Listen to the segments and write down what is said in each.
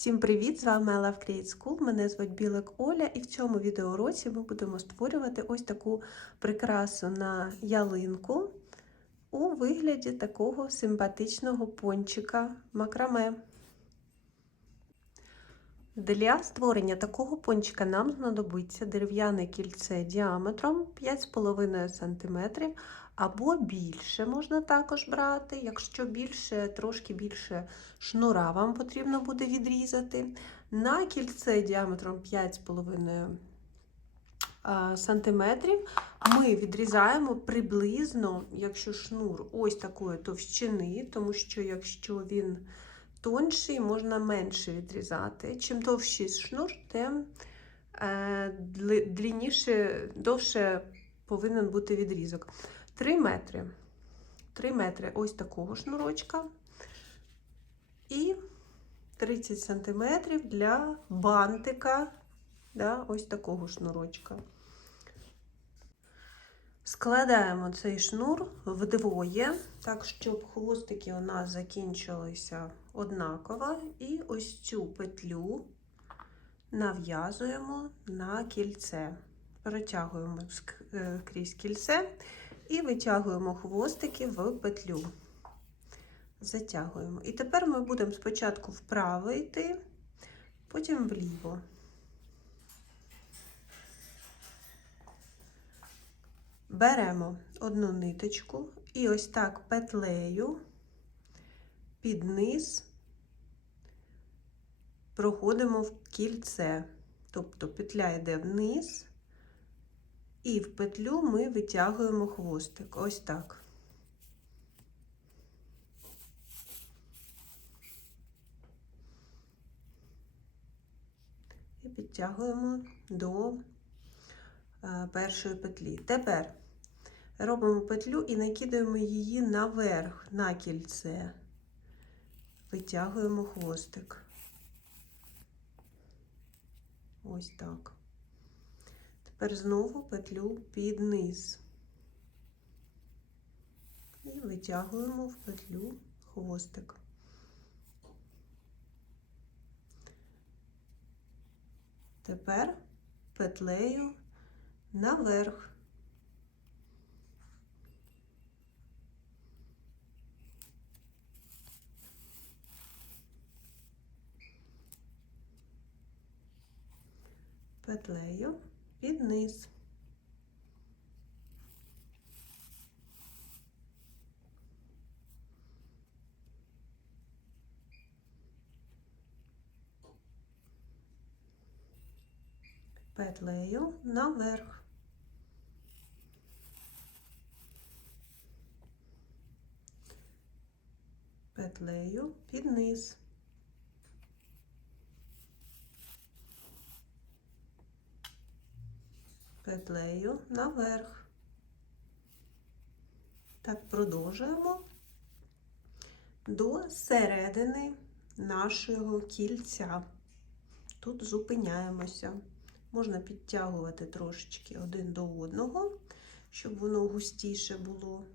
Всім привіт! З вами Love Create School. Мене звуть Білик Оля, і в цьому відеоуроці ми будемо створювати ось таку прикрасу на ялинку у вигляді такого симпатичного пончика макраме. Для створення такого пончика нам знадобиться дерев'яне кільце діаметром 5,5 см або більше можна також брати. Якщо більше, трошки більше шнура вам потрібно буде відрізати. На кільце діаметром 5,5 см ми відрізаємо приблизно, якщо шнур ось такої товщини, тому що якщо він тонший, можна менше відрізати. Чим товщий шнур, тим е, длинніше, довше повинен бути відрізок. 3 метри. 3 метри ось такого шнурочка. І 30 сантиметрів для бантика, да, ось такого шнурочка. Складаємо цей шнур вдвоє, так, щоб хвостики у нас закінчилися однаково. І ось цю петлю нав'язуємо на кільце. Перетягуємо крізь кільце і витягуємо хвостики в петлю. Затягуємо. І тепер ми будемо спочатку вправо йти, потім вліво. Беремо одну ниточку і ось так петлею під низ проходимо в кільце. Тобто петля йде вниз, і в петлю ми витягуємо хвостик. Ось так. І підтягуємо до першої петлі. Тепер робимо петлю і накидаємо її наверх, на кільце, витягуємо хвостик. Ось так. Тепер знову петлю під низ. І витягуємо в петлю хвостик. Тепер петлею наверх. Петлею під низ. Петлею наверх. Петлею під низ. Петлею наверх. Так, продовжуємо до середини нашого кільця. Тут зупиняємося. Можна підтягувати трошечки один до одного, щоб воно густіше було.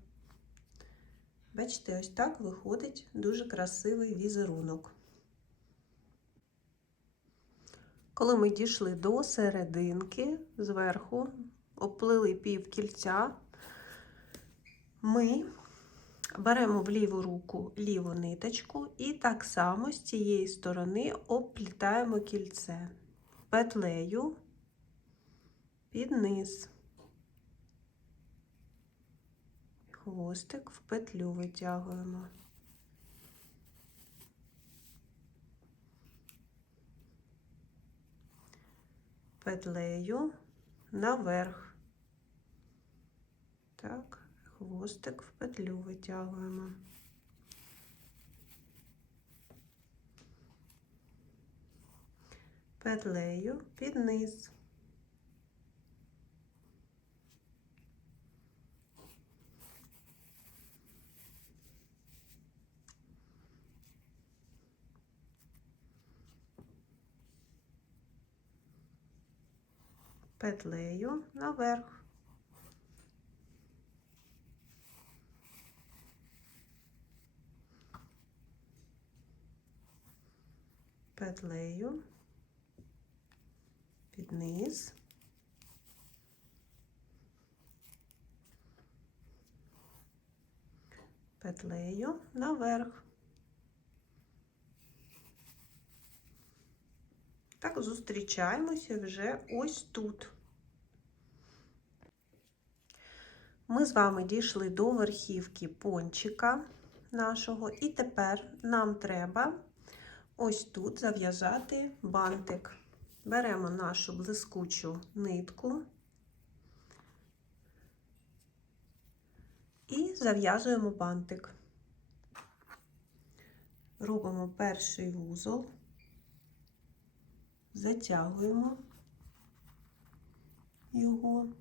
Бачите, ось так виходить дуже красивий візерунок. Коли ми дійшли до серединки, зверху, оплили пів кільця, ми беремо в ліву руку ліву ниточку і так само з цієї сторони оплітаємо кільце петлею під низ. Хвостик в петлю витягуємо. Петлею наверх. Так, хвостик в петлю витягуємо. Петлею під низ. Петлею наверх. петлею під низ. Петлею наверх. Так, зустрічаємося вже ось тут. Ми з вами дійшли до верхівки пончика нашого, і тепер нам треба ось тут зав'язати бантик. Беремо нашу блискучу нитку і зав'язуємо бантик. Робимо перший вузол, затягуємо його.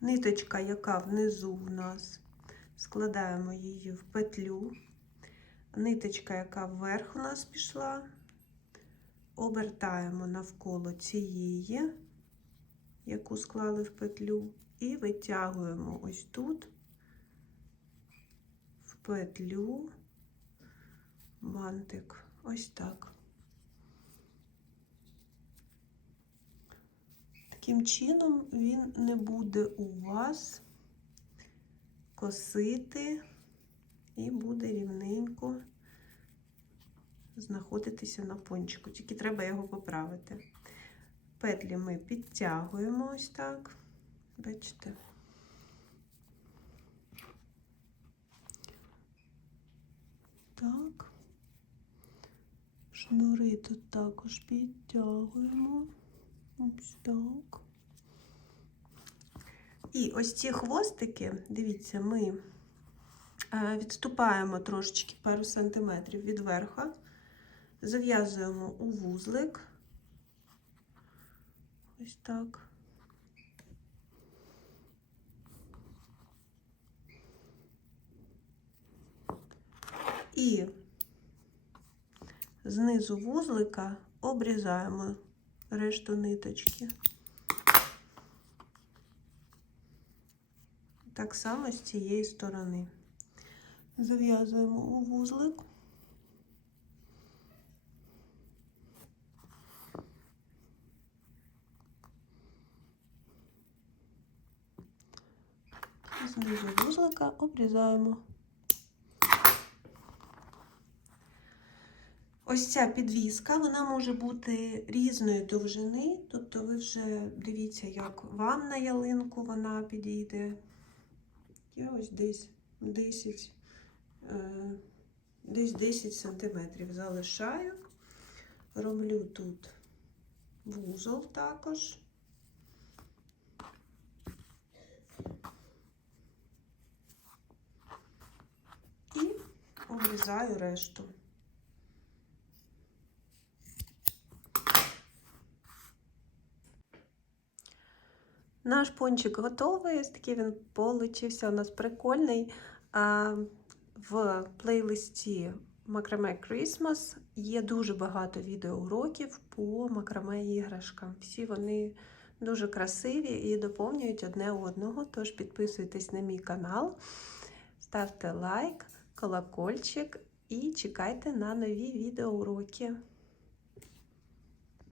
Ниточка, яка внизу в нас, складаємо її в петлю. Ниточка, яка вверх у нас пішла, обертаємо навколо цієї, яку склали в петлю, і витягуємо ось тут в петлю бантик. Ось так. Таким чином він не буде у вас косити і буде рівненько знаходитися на пончику. Тільки треба його поправити. Петлі ми підтягуємо ось так. Бачите? Так. Шнури тут також підтягуємо. Ось так. І ось ці хвостики, дивіться, ми е, відступаємо трошечки пару сантиметрів від верха, зав'язуємо у вузлик. Ось так. І знизу вузлика обрізаємо решту ниточки. Так само з цієї сторони. Зав'язуємо у вузлик. Знизу вузлика обрізаємо. Ось ця підвіска, вона може бути різної довжини, тобто ви вже дивіться, як вам на ялинку вона підійде. Я ось десь 10, е, десь 10 сантиметрів залишаю. Роблю тут вузол також. І обрізаю решту. Наш пончик готовий. Ось такий він получився. У нас прикольний. А, в плейлисті Макраме Christmas є дуже багато відеоуроків по макраме іграшкам. Всі вони дуже красиві і доповнюють одне одного. Тож підписуйтесь на мій канал, ставте лайк, колокольчик і чекайте на нові відеоуроки.